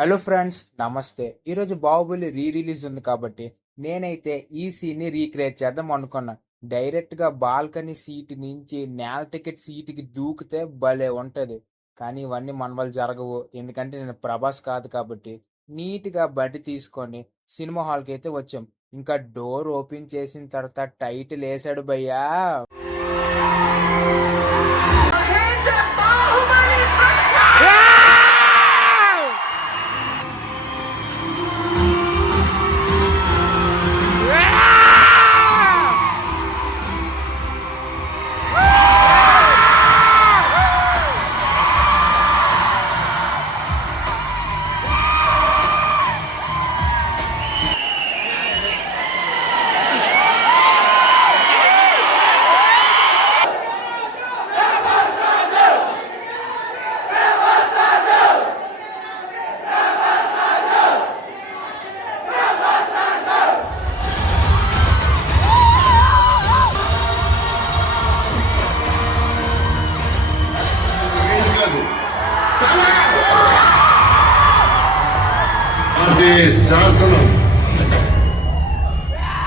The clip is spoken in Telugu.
హలో ఫ్రెండ్స్, నమస్తే. ఈరోజు బాహుబలి రిలీజ్ ఉంది కాబట్టి నేనైతే ఈ సీన్ని రీక్రియేట్ చేద్దాం అనుకున్నా. డైరెక్ట్గా బాల్కనీ సీట్ నుంచి నేల టికెట్ సీటుకి దూకితే భలే ఉంటుంది. కానీ ఇవన్నీ మన వల్ల జరగవు, ఎందుకంటే నేను ప్రభాస్ కాదు కాబట్టి. నీట్గా బండి తీసుకొని సినిమా హాల్కి అయితే వచ్చాం. ఇంకా డోర్ ఓపెన్ చేసిన తర్వాత టైటిల్ వేసాడు భయ్యా. శాసనం